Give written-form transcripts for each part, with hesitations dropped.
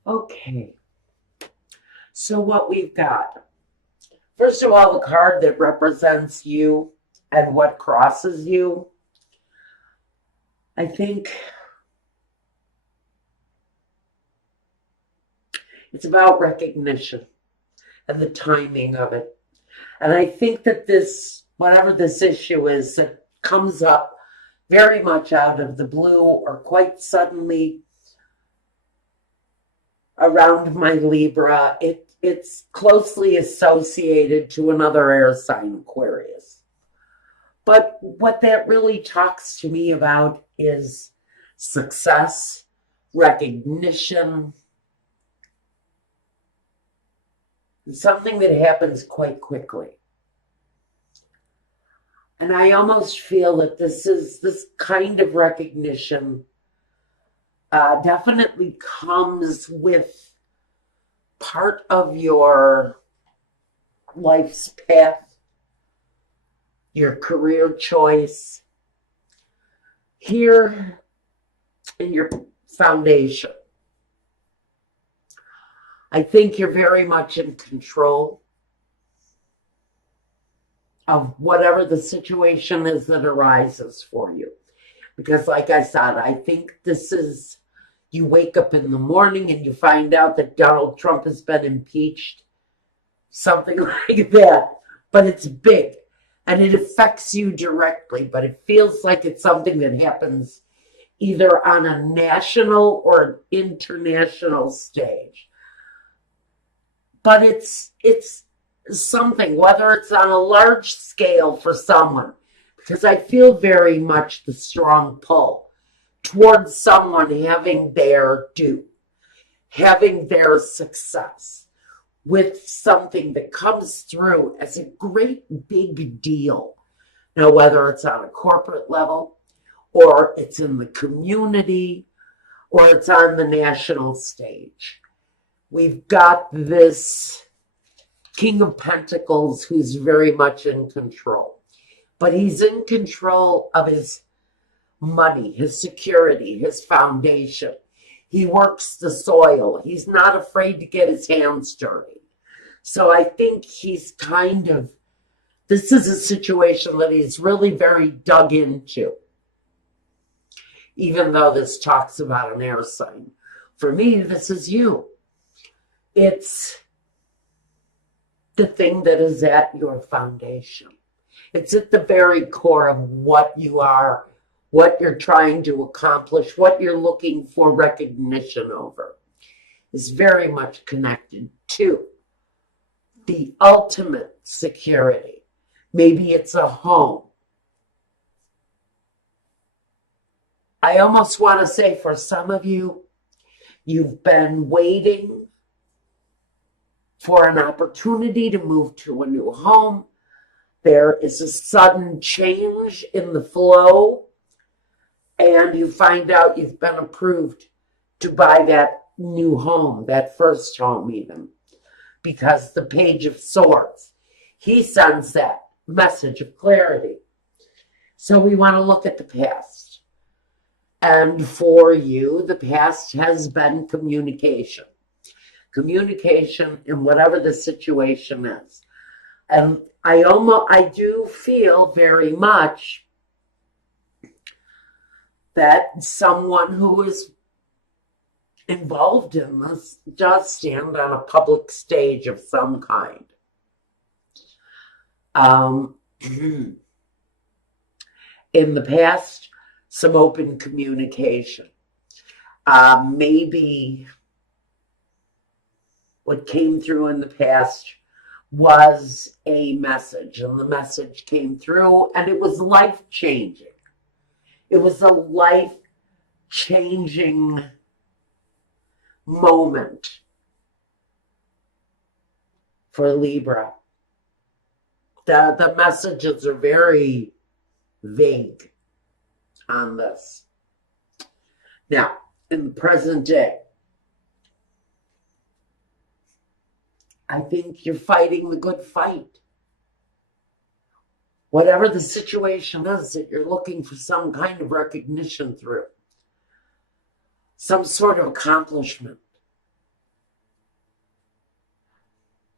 Okay, so what we've got, first of all, the card that represents you and what crosses you. I think it's about recognition and the timing of it. And I think that this, whatever this issue is that comes up very much out of the blue or quite suddenly around my Libra, it's closely associated to another air sign, Aquarius. But what that really talks to me about is success, recognition, something that happens quite quickly. And I almost feel that this kind of recognition definitely comes with part of your life's path, your career choice, here in your foundation. I think you're very much in control of whatever the situation is that arises for you. Because, like I said, I think this is, you wake up in the morning and you find out that Donald Trump has been impeached, something like that. But it's big and it affects you directly, but it feels like it's something that happens either on a national or an international stage. But it's something, whether it's on a large scale for someone, because I feel very much the strong pull towards someone having their due, having their success with something that comes through as a great big deal. Now, whether it's on a corporate level, or it's in the community, or it's on the national stage. We've got this King of Pentacles who's very much in control. But he's in control of his money, his security, his foundation. He works the soil. He's not afraid to get his hands dirty. So I think he's kind of, this is a situation that he's really very dug into. Even though this talks about an air sign. For me, this is you. It's the thing that is at your foundation. It's at the very core of what you are, what you're trying to accomplish, what you're looking for recognition over. Is very much connected to the ultimate security. Maybe it's a home. I almost want to say for some of you, you've been waiting for an opportunity to move to a new home. There is a sudden change in the flow, and you find out you've been approved to buy that new home, that first home even, because the Page of Swords, he sends that message of clarity. So we want to look at the past. And for you, the past has been communication. Communication in whatever the situation is. And I do feel very much that someone who is involved in this does stand on a public stage of some kind. In the past, some open communication. Maybe what came through in the past was a message, and the message came through, and it was life-changing. It was a life-changing moment for Libra. The messages are very vague on this. Now, in the present day, I think you're fighting the good fight. Whatever the situation is that you're looking for some kind of recognition through, some sort of accomplishment.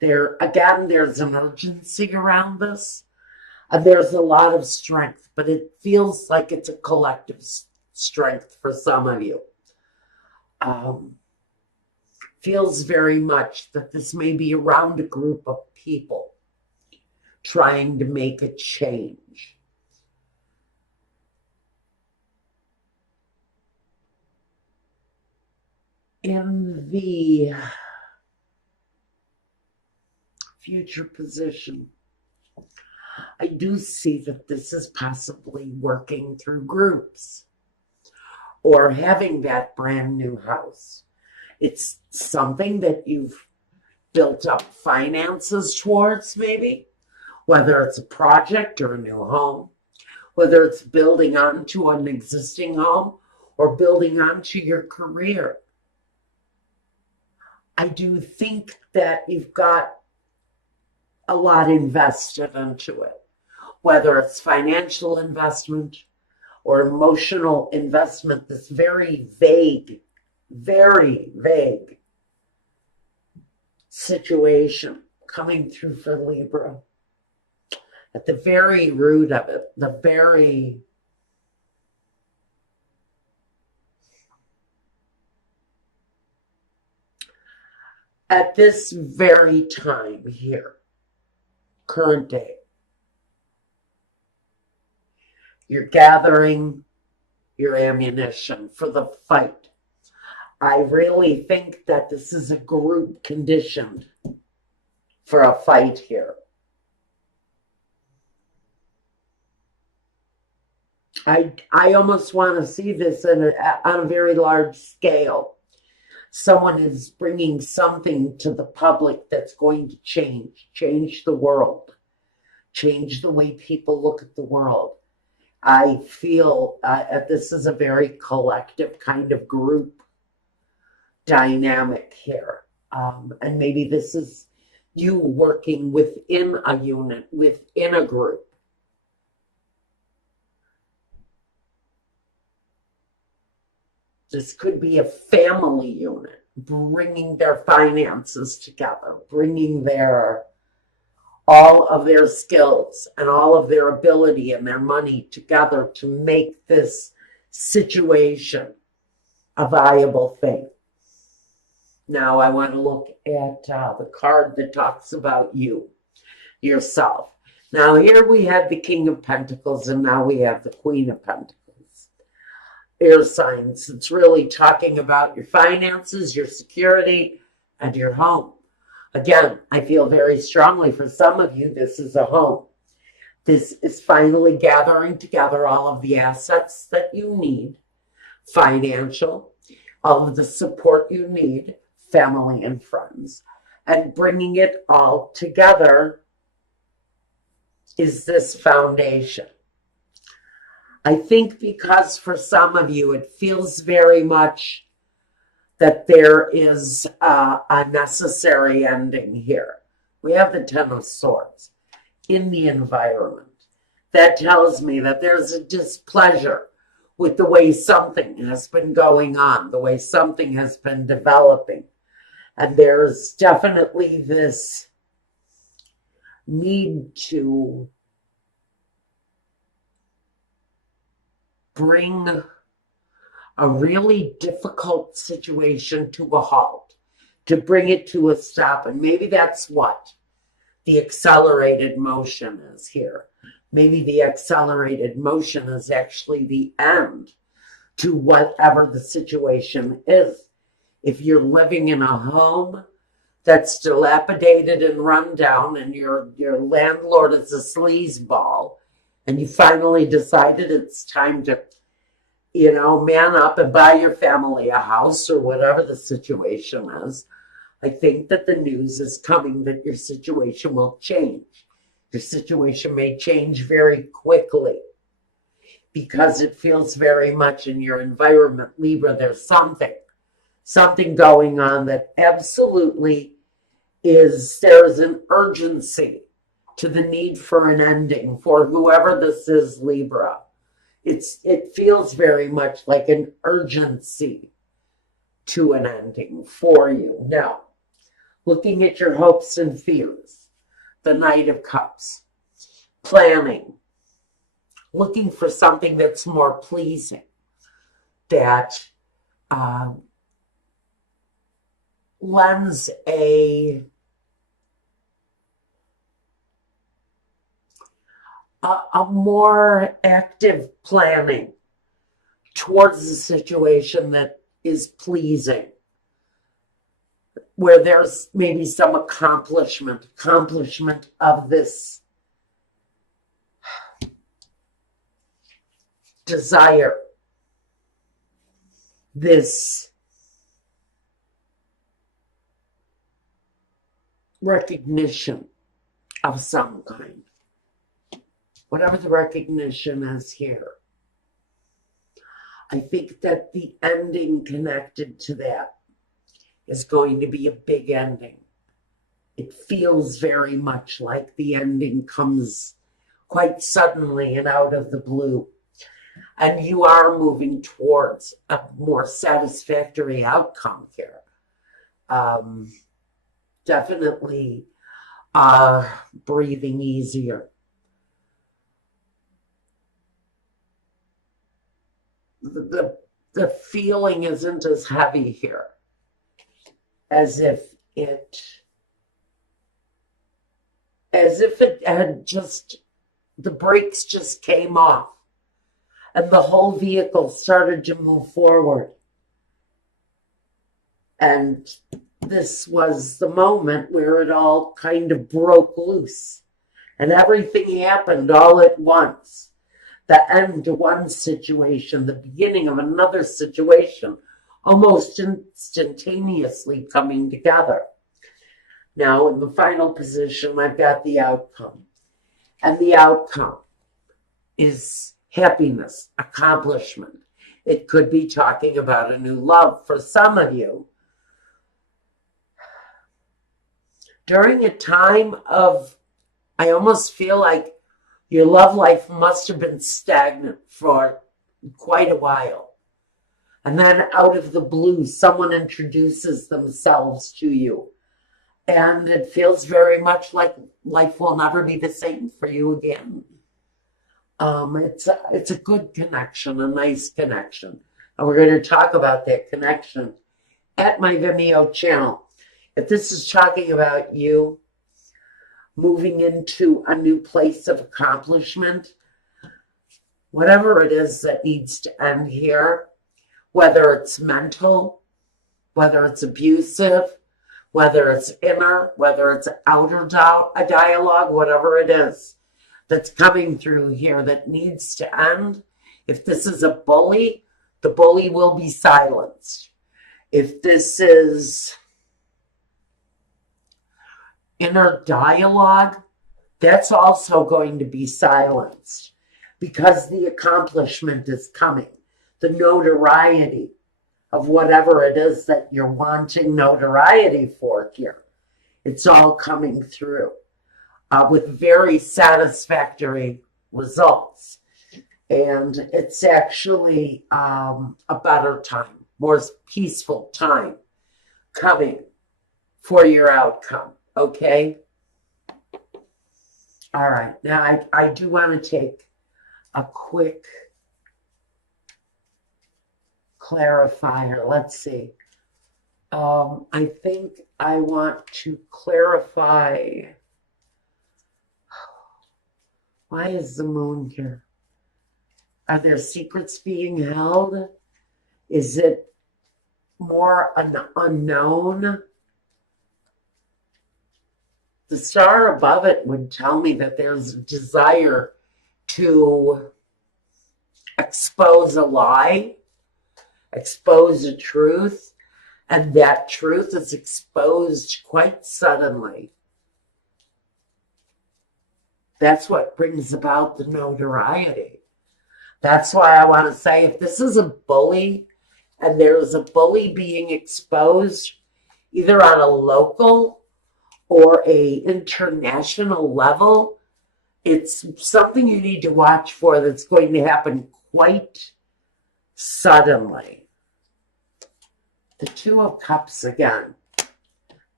There's an urgency around this, and there's a lot of strength, but it feels like it's a collective strength for some of you. Feels very much that this may be around a group of people trying to make a change. In the future position, I do see that this is possibly working through groups or having that brand new house. It's something that you've built up finances towards, maybe, whether it's a project or a new home, whether it's building onto an existing home or building onto your career. I do think that you've got a lot invested into it, whether it's financial investment or emotional investment, this very vague situation coming through for Libra. At the very root of it, at this very time here, current day, you're gathering your ammunition for the fight. I really think that this is a group conditioned for a fight here. I almost want to see this on a very large scale. Someone is bringing something to the public that's going to change the world, change the way people look at the world. I feel this is a very collective kind of group dynamic here. And maybe this is you working within a unit, within a group. This could be a family unit, bringing their finances together, bringing all of their skills and all of their ability and their money together to make this situation a viable thing. Now I want to look at the card that talks about yourself. Now here we have the King of Pentacles, and now we have the Queen of Pentacles. Air signs. It's really talking about your finances, your security, and your home. Again, I feel very strongly for some of you, this is a home. This is finally gathering together all of the assets that you need, financial, all of the support you need, family and friends, and bringing it all together is this foundation. I think because for some of you, it feels very much that there is a necessary ending here. We have the Ten of Swords in the environment. That tells me that there's a displeasure with the way something has been going on, the way something has been developing. And there's definitely this need to bring a really difficult situation to a halt, to bring it to a stop. And maybe that's what the accelerated motion is here. Maybe the accelerated motion is actually the end to whatever the situation is. If you're living in a home that's dilapidated and run down and your landlord is a sleazeball, and you finally decided it's time to, man up and buy your family a house or whatever the situation is, I think that the news is coming that your situation will change. Your situation may change very quickly because it feels very much in your environment, Libra, there's something going on that absolutely there's an urgency to the need for an ending for whoever this is, Libra. It feels very much like an urgency to an ending for you. Now, looking at your hopes and fears, the Knight of Cups, planning, looking for something that's more pleasing, that lends a more active planning towards the situation that is pleasing, where there's maybe some accomplishment of this desire, this recognition of some kind. Whatever the recognition is here. I think that the ending connected to that is going to be a big ending. It feels very much like the ending comes quite suddenly and out of the blue. And you are moving towards a more satisfactory outcome here. Definitely breathing easier. The feeling isn't as heavy here, as if it had just, the brakes just came off and the whole vehicle started to move forward. And this was the moment where it all kind of broke loose and everything happened all at once. The end to one situation, the beginning of another situation, almost instantaneously coming together. Now, in the final position, I've got the outcome. And the outcome is happiness, accomplishment. It could be talking about a new love for some of you. During a time of, I almost feel like your love life must have been stagnant for quite a while. And then out of the blue, someone introduces themselves to you. And it feels very much like life will never be the same for you again. It's a good connection, a nice connection. And we're going to talk about that connection at my Vimeo channel. If this is talking about you moving into a new place of accomplishment, whatever it is that needs to end here, whether it's mental, whether it's abusive, whether it's inner, whether it's outer a dialogue, whatever it is that's coming through here that needs to end. If this is a bully, the bully will be silenced. If this is inner dialogue, that's also going to be silenced because the accomplishment is coming. The notoriety of whatever it is that you're wanting notoriety for here, it's all coming through with very satisfactory results. And it's actually a better time, more peaceful time coming for your outcome. Okay? All right. Now, I do want to take a quick clarifier. Let's see. I think I want to clarify. Why is the moon here? Are there secrets being held? Is it more an unknown? The star above it would tell me that there's a desire to expose a lie, expose a truth, and that truth is exposed quite suddenly. That's what brings about the notoriety. That's why I want to say, if this is a bully and there's a bully being exposed, either on a local or a international level, it's something you need to watch for that's going to happen quite suddenly. The Two of Cups again.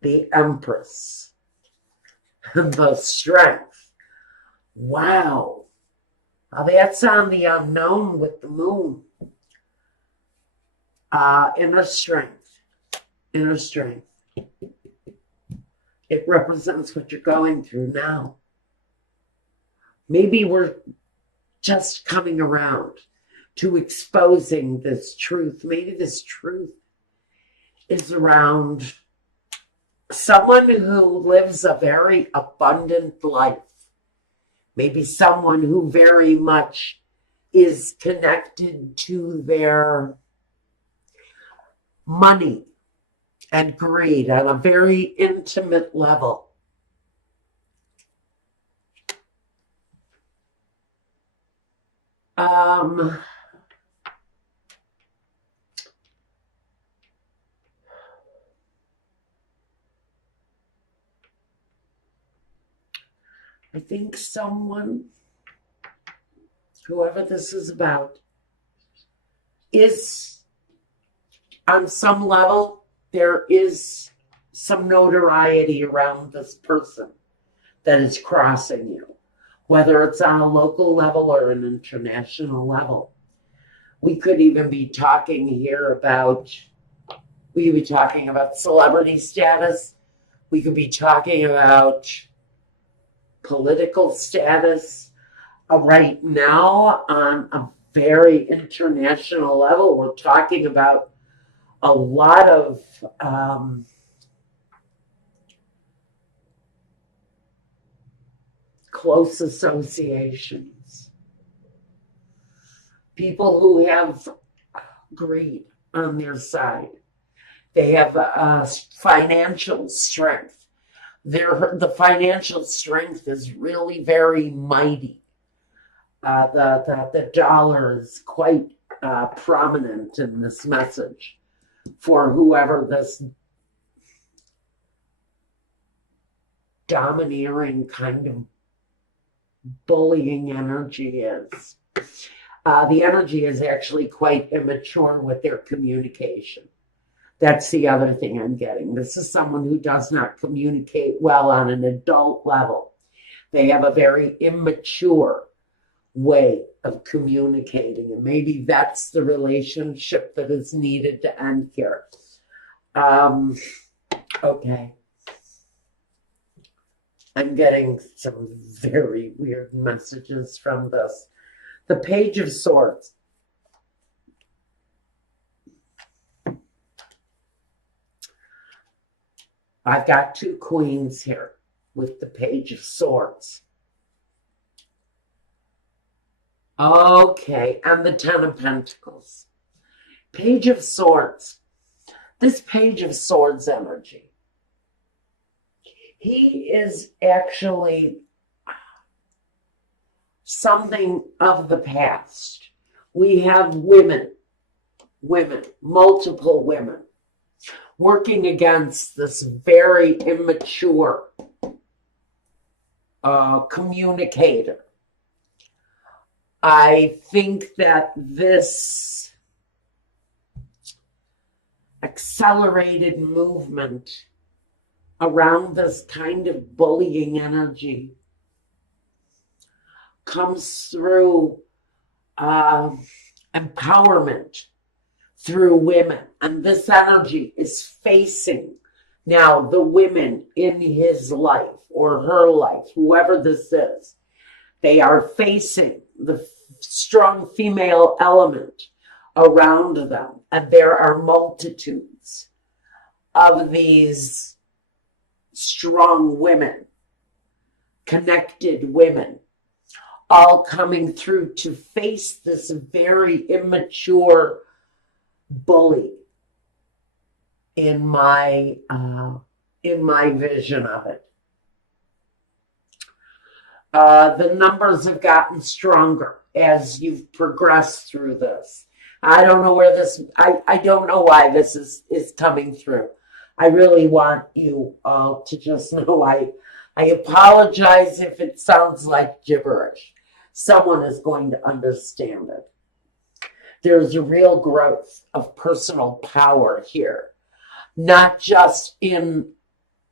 the Empress, and the Strength. Wow. Now that's on the unknown with the moon. Inner strength. Inner strength. It represents what you're going through now. Maybe we're just coming around to exposing this truth. Maybe this truth is around someone who lives a very abundant life. Maybe someone who very much is connected to their money and greed on a very intimate level. I think someone, whoever this is about, is on some level, there is some notoriety around this person that is crossing you, whether it's on a local level or an international level. We could even be talking here about, we could be talking about celebrity status. We could be talking about political status. Right now, on a very international level, we're talking about a lot of close associations. People who have greed on their side. They have financial strength. The financial strength is really very mighty. The dollar is quite prominent in this message for whoever this domineering kind of bullying energy is. The energy is actually quite immature with their communication. That's the other thing I'm getting. This is someone who does not communicate well on an adult level. They have a very immature way of communicating, and maybe that's the relationship that is needed to end here. Okay. I'm getting some very weird messages from this. The Page of Swords. I've got two queens here with the Page of Swords. Okay, and the Ten of Pentacles. Page of Swords. This Page of Swords energy. He is actually something of the past. We have women, multiple women, working against this very immature communicator. I think that this accelerated movement around this kind of bullying energy comes through empowerment through women. And this energy is facing now the women in his life or her life, whoever this is. They are facing the strong female element around them. And there are multitudes of these strong women, connected women, all coming through to face this very immature bully in my vision of it. The numbers have gotten stronger as you've progressed through this. I don't know where this, I don't know why this is coming through. I really want you all to just know I apologize if it sounds like gibberish. Someone is going to understand it. There's a real growth of personal power here, not just in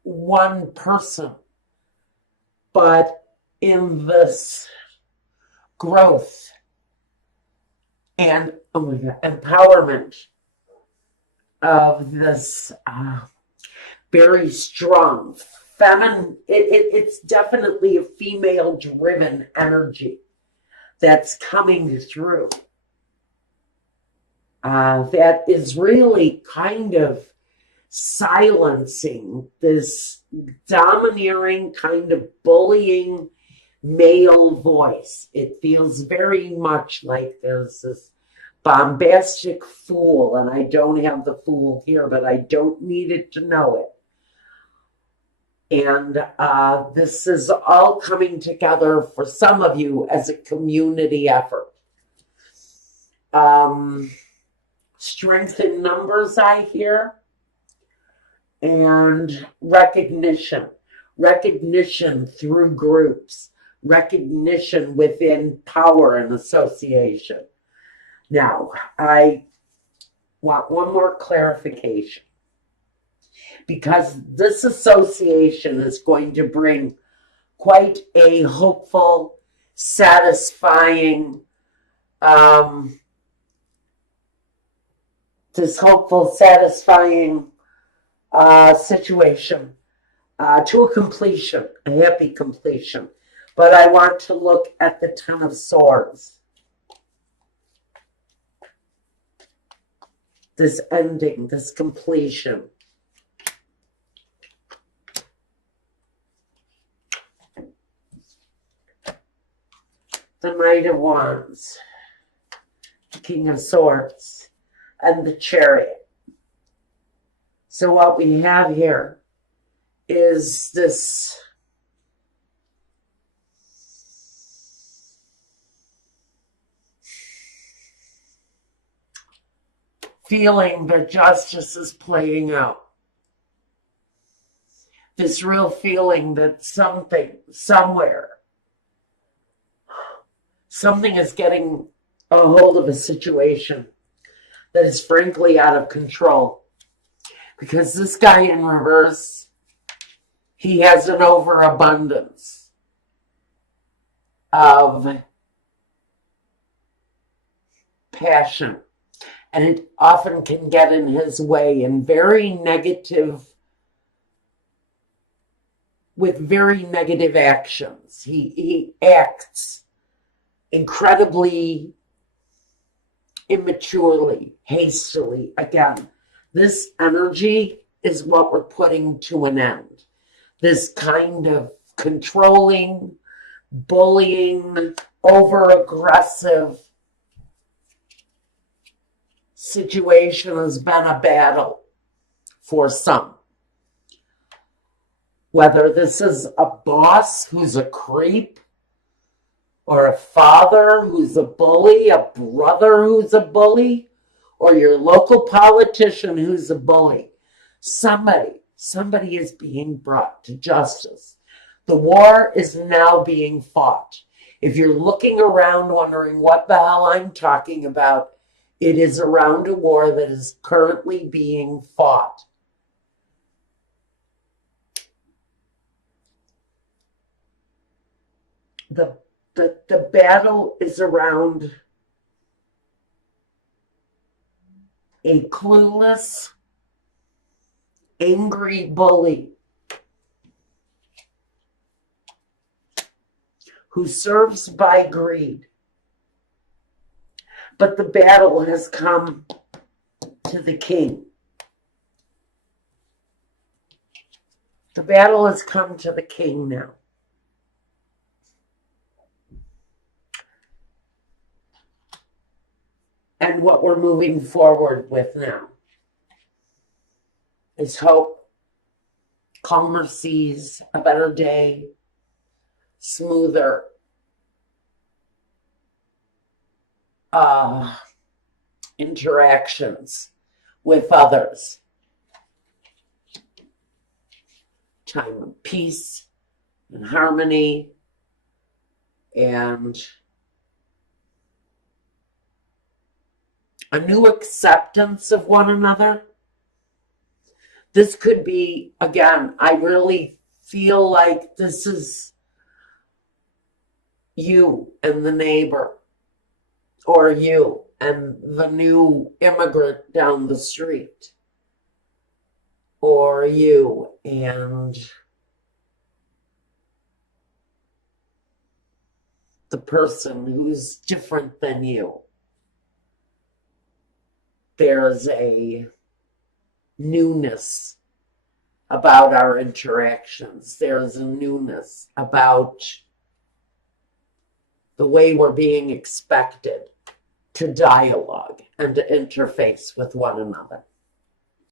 one person, but in this growth and empowerment of this very strong feminine, it's definitely a female driven energy that's coming through, that is really kind of silencing this domineering, kind of bullying male voice. It feels very much like there's this bombastic fool, and I don't have the fool here, but I don't need it to know it. And this is all coming together for some of you as a community effort. Strength in numbers, I hear, and recognition through groups, recognition within power and association. Now, I want one more clarification, because this association is going to bring quite a hopeful, satisfying, situation to a completion, a happy completion. But I want to look at the Ten of Swords. This ending, this completion. The Knight of Wands, the King of Swords, and the Chariot. So what we have here is this feeling that justice is playing out. This real feeling that something, somewhere, something is getting a hold of a situation that is frankly out of control. Because this guy in reverse, he has an overabundance of passion. And it often can get in his way in very negative, with very negative actions. He acts incredibly immaturely, hastily. Again, this energy is what we're putting to an end. This kind of controlling, bullying, over-aggressive situation has been a battle for some. Whether this is a boss who's a creep, or a father who's a bully, a brother who's a bully, or your local politician who's a bully. Somebody is being brought to justice. The war is now being fought. If you're looking around wondering what the hell I'm talking about, it is around a war that is currently being fought. The battle is around a clueless, angry bully who serves by greed. But the battle has come to the king. The battle has come to the king now. And what we're moving forward with now is hope, calmer seas, a better day, smoother interactions with others. Time of peace and harmony and a new acceptance of one another. This could be, again, I really feel like this is you and the neighbor, or you and the new immigrant down the street, or you and the person who's different than you. There's a newness about our interactions. There's a newness about the way we're being expected to dialogue and to interface with one another.